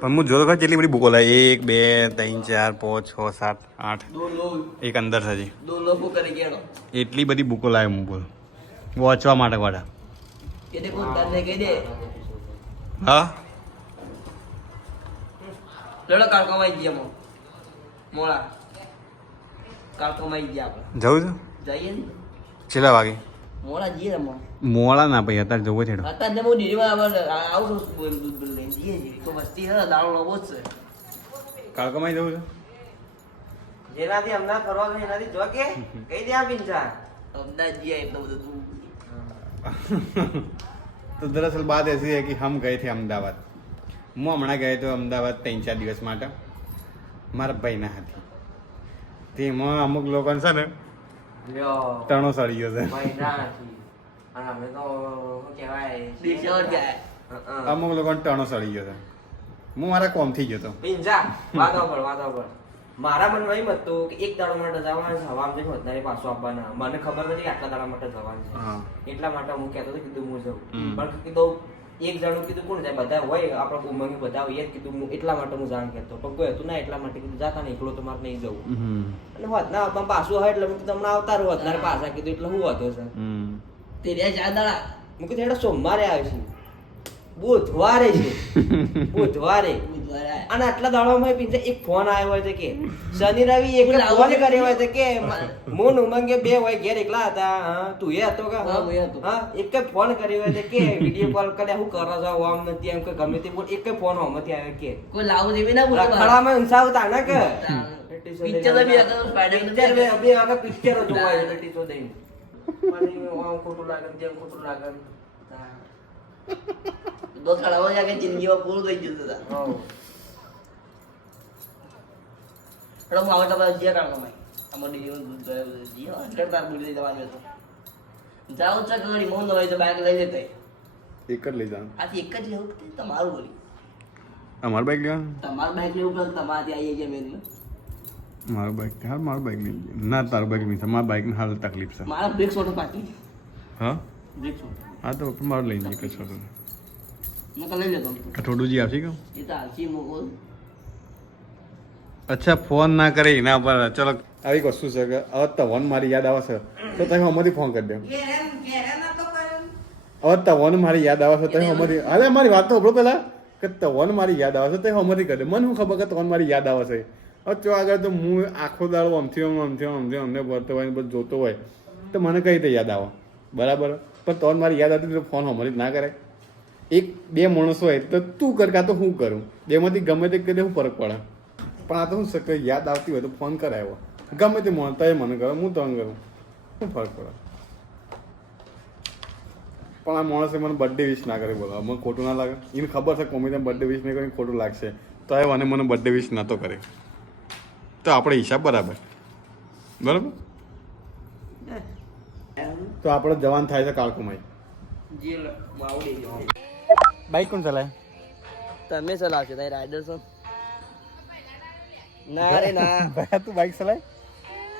પણ હું જોતો ખરી કેટલી બધી બુકો લાવી 1 2 3 4 5 6 7 8 એક અંદર છે હજી એટલી બધી બુકો લાવ્યો હું બોલ વાંચવા માટે વાળા હા જવું છે છેલ્લા વાગે મોડા ના ભાઈ અત્યારે જવું છે કાળકામાં જવું છે જેનાથી અમદાવાદ ફરવા ગયો એનાથી જો કે કઈ દે આપીને ચા અમદાવાદ ગયા એટલું બધું तो दरअसल बात ऐसी है कि हम गए थे अहमदाबाद હું હમણાં ગયો તો અમદાવાદ 3-4 દિવસ માટે મારા ભાઈના હાથી તેમાં અમુક લોકોને છે ને તણો સળી ગયો છે અમુક લોકોને ટણો સળી ગયો છે હું મારા કોમથી ગયો હતો મારા મનમાં એમ હતું કે એક દાડો માટે જવાનું હવામાં જઈને વધારે પાછો આપવાના મને ખબર નથી કે આટલા દાડા માટે જવાનું છે એટલા માટે હું કહેતો હતો કીધું હું જઉં પણ કીધું એક જણું કીધું કોણ જાય બધા હોય આપણા ઉમંગી બધા હોય કીધું હું એટલા માટે હું જાણ કહેતો પણ કોઈ હતું ના એટલા માટે કીધું જાતા ને એકલો તો મારે નહીં જવું અને વધના આપવા પાછું હોય એટલે હું તમને આવતા રહું વધારે પાછા કીધું એટલે હું હતો છે તે રહ્યા 4 દાડા હું કીધું એટલે સોમવારે આવે છે બુધવારે છે બુધવારે અને આટલા દાડામાં પીછે એક ફોન આવ્યો હોય છે કે શનિ રવિ એક ફોન કર્યો હોય છે કે હું ઉમંગે 2 હોય ઘેર એકલા હતા તું એ હતો કે હા એક ફોન કર્યો હોય છે કે વિડિયો કોલ કર્યા હું કરો છો આમ નથી એમ કે ગમે તે બોલ એક ફોન હોમથી આવે કે કોઈ લાવું દેવી ના બોલ ખડામાં ઇન્સાવતા ના કે પિક્ચર બી આગળ સ્પાઈડર બે આગળ પિક્ચરો જોવા છે ટીચો દઈને મને આમ ખોટું લાગે તેમ ખોટું લાગે દો ખડાવા જાકે જિંદગીમાં પૂરું થઈ જતું હતા એટલે હું આવતા બધા જે કામ કમાય અમારી જીઓ એટલે તાર બોલી જવાનું હતું જાઉં છે ઘડી મોન હોય તો બાઈક લઈ લેતા એક જ લઈ જવાનું આથી એક જ લેવું તમારું બોલી અમારું બાઈક લેવાનું તમારું બાઈક લેવું પડે તમારાથી આવી જાય મેં મારું બાઈક નહીં ના તારું બાઈક નહીં મારા બાઈકને હાલ તકલીફ છે મારા બ્રેક શોટ પાકી હા બ્રેક શોટ હા તો મારું લઈ જઈએ કચ્છ મેં લઈ લેતો થોડુંજી આપશે કેમ એ તો હાલથી મોકલ અચ્છા ફોન ના કરે એના પર ચલો આવી વસ્તુ છે કે હવે તવન મારી યાદ આવે છે તો તમે અમારી ફોન કરી દો હવે તવન મારી યાદ આવે છે તમે અમારી અરે મારી વાત તો સાંભળો પહેલા કે તવન મારી યાદ આવે છે તો અમારી કરી દે મને શું ખબર કે તવન મારી યાદ આવે છે હવે તો આગળ તો હું આખો દાડો અમથી અમને ભરતો હોય બધું જોતો હોય તો મને કઈ રીતે યાદ આવે બરાબર પણ તવન મારી યાદ આવતી તો ફોન અમારી ના કરે 1-2 માણસો હોય તો તું કર કાં તો હું કરું બેમાંથી ગમે તે કરી શું ફરક પડે પણ આ તો શું શકે યાદ આવતી હોય તો ફોન કરાવ્યો ગમે તે મળતા એ મને કરો હું તને કરું શું ફરક પડે પણ આ માણસે મને બર્થડે વિશ ના કરે બોલો મને ખોટું ના લાગે એને ખબર છે કોમી બર્થડે વિશ નહીં કરીને ખોટું લાગશે તો એ મને બર્થડે વિશ નહોતો કરે તો આપણે હિસાબ બરાબર તો આપણે જવાન થાય છે કાળકુમાઈ બાઈક કોણ ચલાવે તમે ચલાવશો તારી રાઈડર છો ના રે ના ભાઈ તું બાઈક ચલાય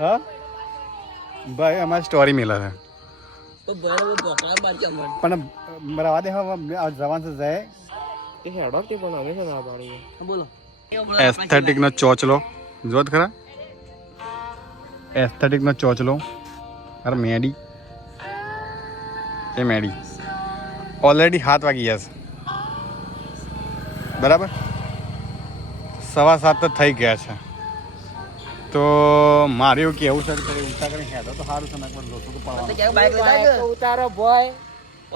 હા ભાઈ અમારી સ્ટોરી મેલા છે તો બરાબર ધોકડા મારજો મને પણ બરાબર દે હવે જવાન છે જાય એ હેડો તે પણ હવે છે ના પાડી બોલો એસ્થેટિક નો ચોચલો જોત ખરા એસ્થેટિક નો ચોચલો અરે મેડી એ મેડી ઓલરેડી 7 વાગી ગયા છે બરાબર 7:15 તો થઈ ગયા છે તો મારે એવું કેવું છે કે ઉતા કરીને હેડો તો સારું છે નકર લોસો તો પડવા બાઈક લેતા ઉતારો બોય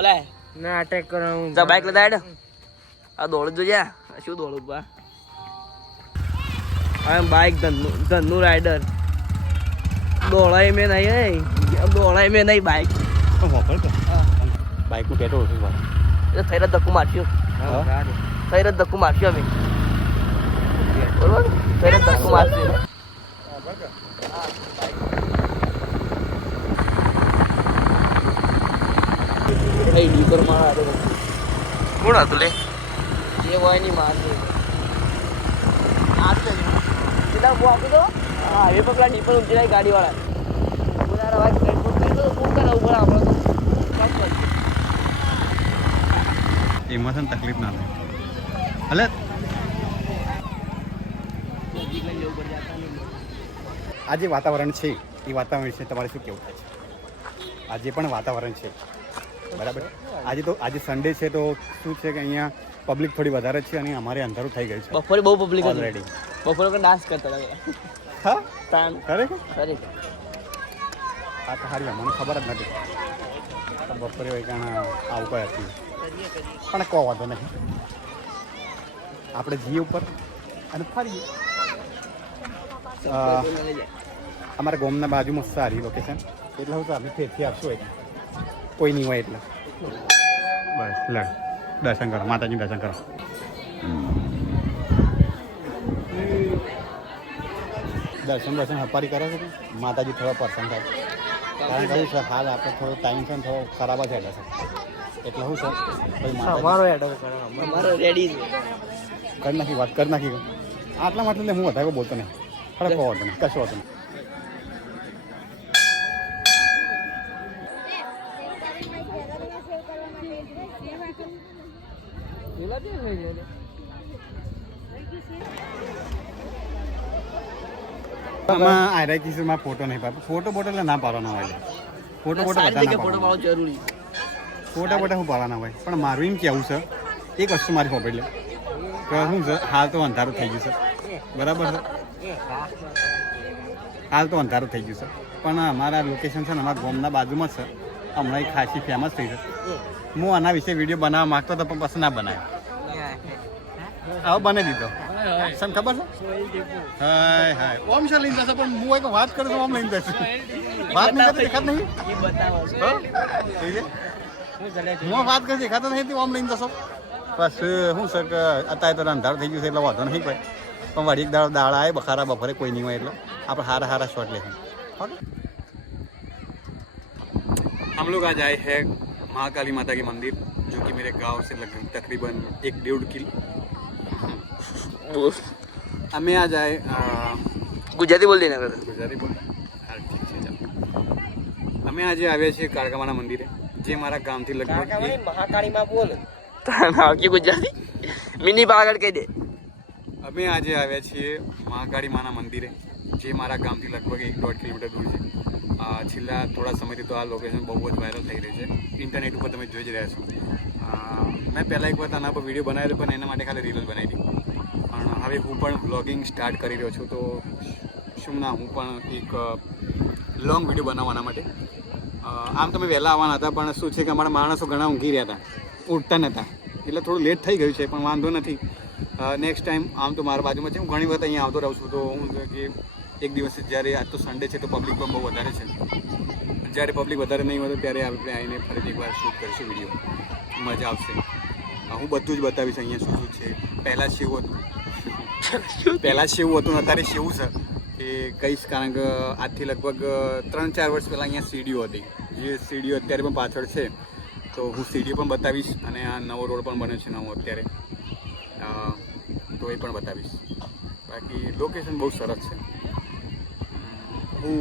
ઓલા ના અટેક કરો જા બાઈક લેતા હેડ આ દોડ જો જા શું દોડું બા આ બાઈક ધનુ રાઈડર દોડાય મે નહીં બાઈક હોકળ તો બાઈકનું પેટ્રોલ ઓછું ભાઈ એ થઈ રહ્યા ધક્કું મારશું અમે બરોબર થઈ રહ્યા ધક્કું મારશું ડીપર મારા કોણ હતું લે જે હોય ની મારશે આ તો સીધા બો આપી દો હા હવે પકડા ડીપર ઊંચી જાય ગાડી વાળા ઉનાર અવાજ પેટ્રોલ કરી દો ફોન કરે ઉપર આપણે એમાં તકલીફ ના થાય એટલે આ જે વાતાવરણ છે એ વાતાવરણ વિશે તમારે શું કેવું થાય છે? આજે પણ વાતાવરણ છે બરાબર. આજે સન્ડે છે તો શું છે કે અહીંયા પબ્લિક થોડી વધારે છે અને અમારે અંધારું થઈ ગયું છે. બપોરે બહુ પબ્લિક ઓલરેડી. બપોરે ડાન્સ કરતા હતા. હા ખરેખર આ તો હારી મને ખબર જ નથી. બપોરે હોય કારણ આવું કોઈ હતું પણ કહો વાંધો નહીં. આપણે જઈએ ઉપર અને ફરીએ. અમારા ગામના બાજુમાં સારી લોકેશન એટલે હું તો અમે ફેરથી આવશું એટલે કોઈ નહીં હોય એટલે બસ લે દર્શન કરો માતાજી દર્શન કરો. દર્શન હપારી કરે છે માતાજી થોડો પસંદ થાય કારણ કે શું છે હાલ આપણે થોડો ટાઈમ છે ને થોડો ખરાબ જ હેડે છે એટલે શું છે અમારો રેડી કરી નાખી આટલા માટે હું વધારે બોલતો નહીં. ખરે કહો વાંધો નહીં કશો વાંધો નહીં. આમાં આયરા કિશોરમાં ફોટો નહીં પાડતો. ફોટો એટલે ના પાડવાના હોય. ફોટો હું પાડવાના હોય પણ મારું એમ કેવું છે એક વસ્તુ મારી ખબર લે કે શું છે હાલ તો અંધારું થઈ ગયું છે બરાબર છે. હાલ તો અંધારું થઈ ગયું છે પણ અમારા લોકેશન છે ને અમારા ગામના બાજુમાં છે. હમણાં એક ખાસી ફેમસ થઈ છે. હું આના વિશે વિડીયો બનાવવા માંગતો હતો પણ પછી ના બનાવ્યો. આવો બને દીધો સમ ખબર છે. હા ઓમ છે લઈને જશે પણ હું એક વાત કરું તો ઓમ લઈને જશે. વાત નહીં કરતો દેખાત નહીં. હું વાત કરી દેખાતો નહીં ઓમ લઈને જશો બસ. શું છે કે અત્યારે તો અંધારું થઈ ગયું છે એટલે વાંધો નહીં કોઈ પણ વળી એક દાડા આવે બખારા બપોરે કોઈ નહીં હોય એટલે આપણે હારા શોટ લેશું. हम लोग आज आए हैं महाकाली माता के मंदिर जो कि मेरे गांव से लगभग तकरीबन 1-1.5 किलो. हमें आज आए ગુજરાતી બોલ દેના ગુજરાતી બોલ હા ઠીક છે ચાલો. અમે આજે આવ્યા છીએ કાળકામાના મંદિરે જે મારા ગામથી લગભગ મહાકાળીમાં બોલ કે ગુજરાતી મિની પાગળ કહી દે. અમે આજે આવ્યા છીએ મહાકાળી માના મંદિરે જે મારા ગામથી લગભગ 1-1.5 કિલોમીટર દૂર છે. છેલ્લા થોડા સમયથી તો આ લોકેશન બહુ જ વાયરલ થઈ રહી છે. ઇન્ટરનેટ ઉપર તમે જોઈ જ રહ્યા છો. મેં પહેલાં એક વખત આના પર વિડીયો બનાવેલો પણ એના માટે ખાલી રીલ જ બનાવી હતી. પણ હવે હું પણ બ્લોગિંગ સ્ટાર્ટ કરી રહ્યો છું તો શું ના હું પણ એક લોંગ વિડીયો બનાવવાના માટે. આમ તમે વહેલા આવવાના હતા પણ શું છે કે અમારા માણસો ઘણા ઊંઘી રહ્યા હતા ઉઠતા નહોતા એટલે થોડું લેટ થઈ ગયું છે પણ વાંધો નથી. નેક્સ્ટ ટાઈમ આમ તો મારા બાજુમાં છે હું ઘણી વખત અહીંયા આવતો રહું છું તો હું કે એક દિવસ જ્યારે આજ તો સન્ડે છે તો પબ્લિક પણ બહુ વધારે છે. જ્યારે પબ્લિક વધારે નહીં હોય તો ત્યારે આપણે આવીને ફરીથી એકવાર શૂટ કરીશું વિડીયો. મજા આવશે. હું બધું જ બતાવીશ અહીંયા શું છે. પહેલાં શેવું હતું અત્યારે શેવું છે એ કહીશ કારણ કે આજથી લગભગ 3-4 વર્ષ પહેલાં અહીંયા સીડીઓ હતી જે સીડીઓ અત્યારે પણ પાછળ છે તો હું સીડીઓ પણ બતાવીશ અને આ નવો રોડ પણ બને છે નવો અત્યારે તો એ પણ બતાવીશ. બાકી લોકેશન બહુ સરસ છે. હું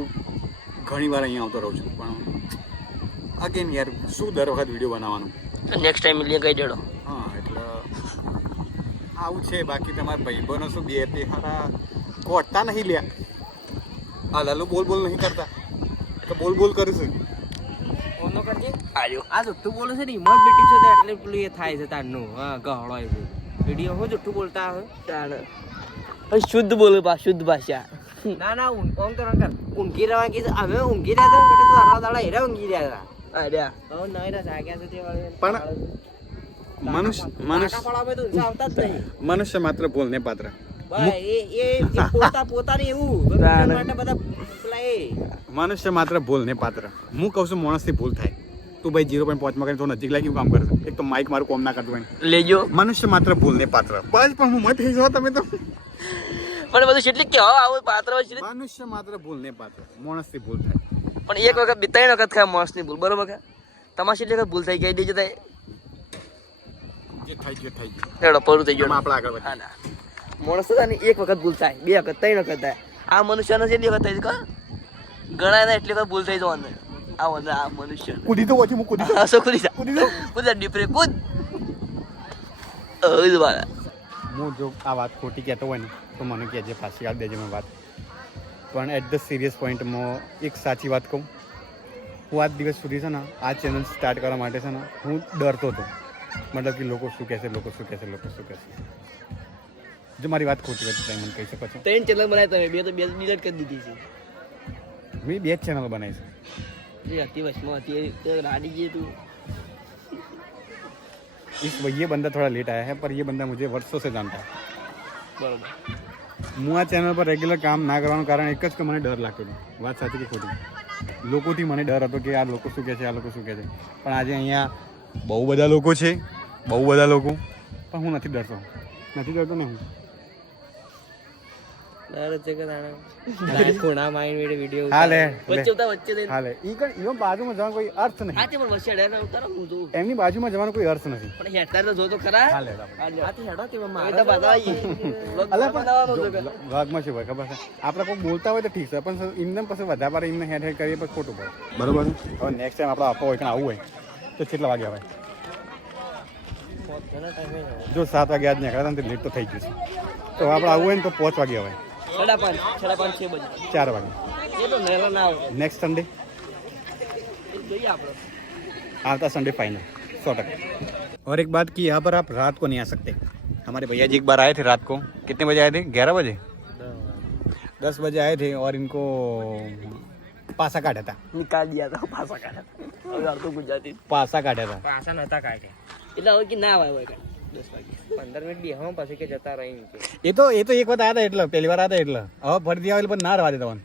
ઘણી વાર અહીંયા આવતો રહું છું પણ અગેન યાર શું દર વખત વિડીયો બનાવવાનું. નેક્સ્ટ ટાઈમ મિલિયન કહી દેડો. હા એટલે આવું છે. બાકી તમારા ભાઈબંધો શું બે તે હારા કોટતા નહીં લ્યા. હા લાલુ બોલ નહીં કરતા તો બોલ કરીશું. ઓનો કરજે આજો આ જુઠ્ઠું બોલે છે ને હિંમત બેટી છો એટલે પેલું એ થાય છે તારનું. હા ગહળો એ વિડીયો હું જુઠ્ઠું બોલતા હોય તાણ શુદ્ધ બોલે શુદ્ધ ભાષા. ના ઓમ તો રંગર ઊંઘી રહેવા કીધું અમે ઊંઘી રહ્યા હતા તો આટલા દાડા હેરા ઊંઘી રહ્યા હતા. અરે હવે નહીં રે જાગ્યા છે તે પણ મનુષ્ય માત્ર ભૂલને પાત્ર. પોતાની એવું માટે બધા મનુષ્ય માત્ર ભૂલને પાત્ર. હું કહું છું માણસથી ભૂલ થાય. તું ભાઈ 0.5 માં કરીને તો નજીક લાગી કામ કરશે. એક તો માઇક મારું કોમ ના કરતું હોય લેજો. મનુષ્ય માત્ર ભૂલને પાત્ર. બસ પણ હું મત થઈ જાવ તમે તો પણ બધું કેટલી કે આવું પાત્ર હોય. મનુષ્ય માત્ર ભૂલને પાત્ર. માણસથી ભૂલ થાય પણ એક વખત 3 વખત ખાય માણસની ભૂલ બરોબર કે તમારી કેટલી વખત ભૂલ થઈ ગઈ દેજો થાય જે થઈ ગયું એડો પરું થઈ ગયો આપણે આગળ હા ના માણસ હતા ને એક વખત ભૂલ થાય 2 વખત 3 વખત થાય. આ મનુષ્યનો કેટલી વખત થઈ કા ગણાય ને એટલી વખત ભૂલ થઈ જવાનું. આ મનુષ્ય કૂદી તો ઓછી હું કૂદી હા સો કૂદી ડીપરે કૂદ ઓય બાળા હું જો આ વાત ખોટી કહેતો હોય ને તો મને કહેજે, પાછી યાદ દેજે મેં વાત. પણ એટ ધ સિરિયસ પોઈન્ટમાં એક સાચી વાત કહું, હું આજ દિવસ સુધી છે ને આ ચેનલ સ્ટાર્ટ કરવા માટે છે ને હું ડરતો હતો. મતલબ કે લોકો શું કહેશે, લોકો શું કહેશે, લોકો શું કહેશે. જો મારી વાત ખોટી હોય તો તમે મને કહી શકો છો. 3 ચેનલ બનાવી તમે, 2 તો ડિલીટ કરી દીધી છે. મેં 2 જ ચેનલ બનાવી છે. જે હતી વચમાં હતી એ તો રાડી ગઈ તું. ये बंदा थोड़ा लेट आया है पर ये बंदा मुझे वर्षों से जानता है. બરોબર. હું આ ચેનલ પર રેગ્યુલર કામ ના કરવાનું કારણ એક જ કે મને ડર લાગતો હતો. વાત સાચી કે ખોટી? લોકોથી મને ડર હતો કે આ લોકો શું કહે છે, આ લોકો શું કહે છે. પણ આજે અહીંયા બહુ બધા લોકો છે, બહુ બધા લોકો, પણ હું નથી ડરતો ને હું. ડર છે કે તાણે ખૂણા માઈન વિડિયો હા લે વચ્ચે દે. હા લે ઈ બાજુમાં જવાનો કોઈ અર્થ નહીં. આ તે પણ વચ્ચે ડર ઉતારો હું જો. એમની બાજુમાં જવાનો કોઈ અર્થ નથી. પણ હેડતા તો જો તો ખરા. હા લે આ તે હેડો તે મારે તો બતાવીએ. અલા પણ વાગમાં શું હોય ખબર છે, આપણે કોઈ બોલતા હોય તો ઠીક છે, પણ એમને પછી વધારે એમને હેડ કરીએ પછી ખોટું પડે. બરોબર. હવે નેક્સ્ટ ટાઈમ આપણે આપવો હોય કે આવું હોય તો કેટલા વાગે આવે? જો 7 વાગે આજ નીકળ્યા ને તો લેટ તો થઈ ગયું છે, તો આપણે આવું હોય ને તો 5 વાગે આવે. 5:30 6 બજે 4 વાગે ये तो नहला ना हो नेक्स्ट संडे જોઈએ આપણે आता संडे फाइनल 100%. और एक बात कि यहाँ पर आप रात को नहीं आ सकते. हमारे भैया जी एक बार आए थे रात को. कितने बजे आए थे? 11 बजे 10 बजे आए थे और इनको पासा काटा था. निकाल दिया था पासा काटा હવે અડધું ગુજરાતી पासा काटा था. પાસા નતા કાઢે એટલે હવે કે ના આવે હોય 10 વાગે 15 મિનિટ બેહવા પછી કે જતા રહી નીચે. એ તો એક વખત આવ્યા હતા એટલે પહેલી વાર આવ્યા હતા એટલે હવે ફરીથી આવે એટલે ના રવા દેતા.